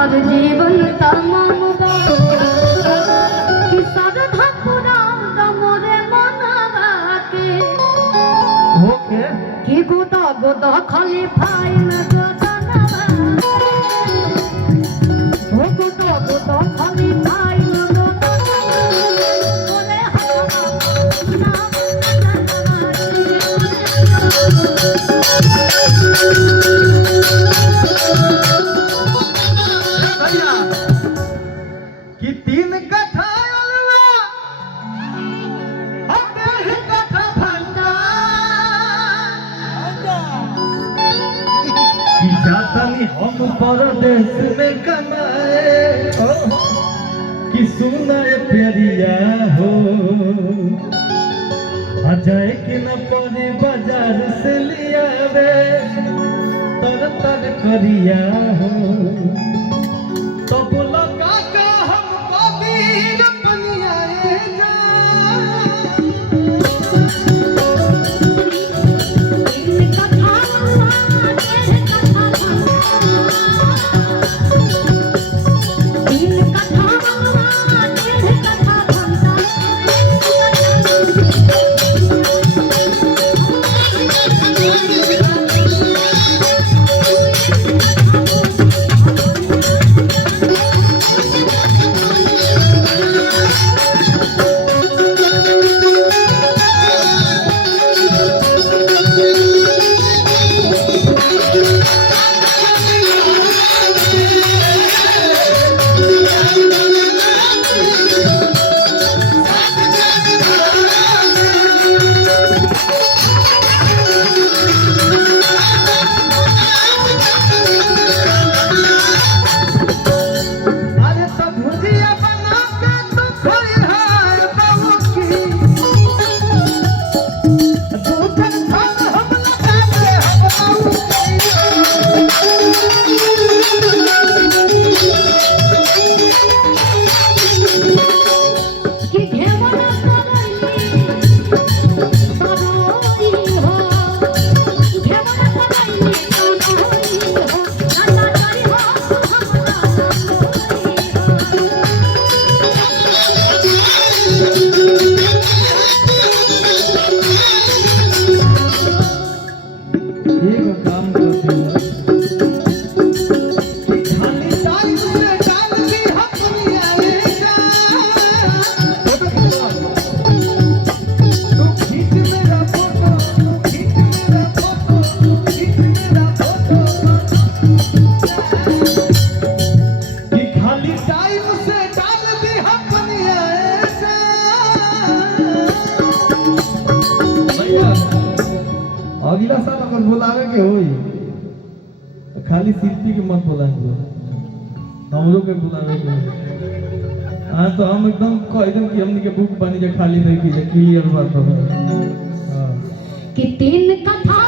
हमर जीवन तमाम कि सरधा पूरा मोरे मनवा के ओके कि गोदा गोदा खाली फाइन गोदनवा ओ गोदा गोदा खाली फाइन कि 3 कट्ठा जातनी हम परदेश में कमाए कि सुनाए प्यारिया हो अजय कि न पड़े बाजार से लिया रे तर तर करिया हो तो बोला काका हमको वीर बनियाए जा अगला साल अगर बुलावे के होई खाली शिल्पी के मत बुलाएंगे हमरो के बुलावे के हां तो हम एकदम कह दें कि हमनी के बुक बनी जे खाली नहीं की क्लियर बात हो हां कि 3 कथा